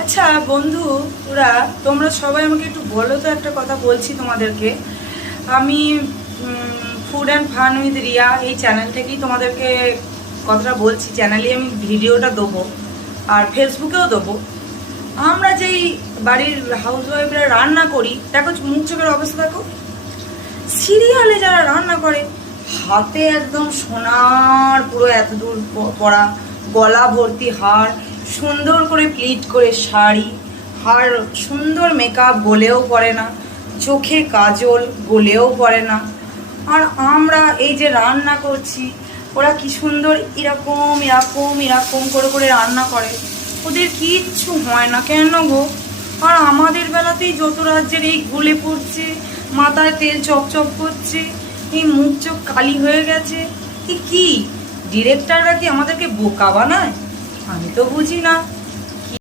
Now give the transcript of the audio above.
আচ্ছা বন্ধু, ওরা তোমরা সবাই আমাকে একটু বলো তো, একটা কথা বলছি তোমাদেরকে। আমি food and fun with Riya এই চ্যানেল থেকেই তোমাদেরকে কথাটা বলছি। চ্যানেলে আমি ভিডিওটা দেবো আর ফেসবুকেও দেবো। আমরা যেই বাড়ির হাউসওয়াইফরা রান্না করি, দেখো মুখ চোখের অবস্থা দেখো। সিরিয়ালে যারা রান্না করে, হাতে একদম সোনার পুরো এত দূর পরা, গলা ভর্তি হার, সুন্দর করে প্লিট করে শাড়ি, হার সুন্দর মেকআপ গলেও পড়ে না, চোখে কাজল গলেও পড়ে না। আর আমরা এই যে রান্না করছি, ওরা কি সুন্দর এরকম এরকম এরকম করে করে রান্না করে, ওদের কিচ্ছু হয় না কেন গো? আর আমাদের বেলাতেই যত রাজ্যের এই গলে পড়ছে, মাথায় তেল চপচপ করছে, এই মুখ চোখ কালি হয়ে গেছে। কি ডিরেক্টররা কি আমাদেরকে বোকা বানায়? আমি তো বুঝি না।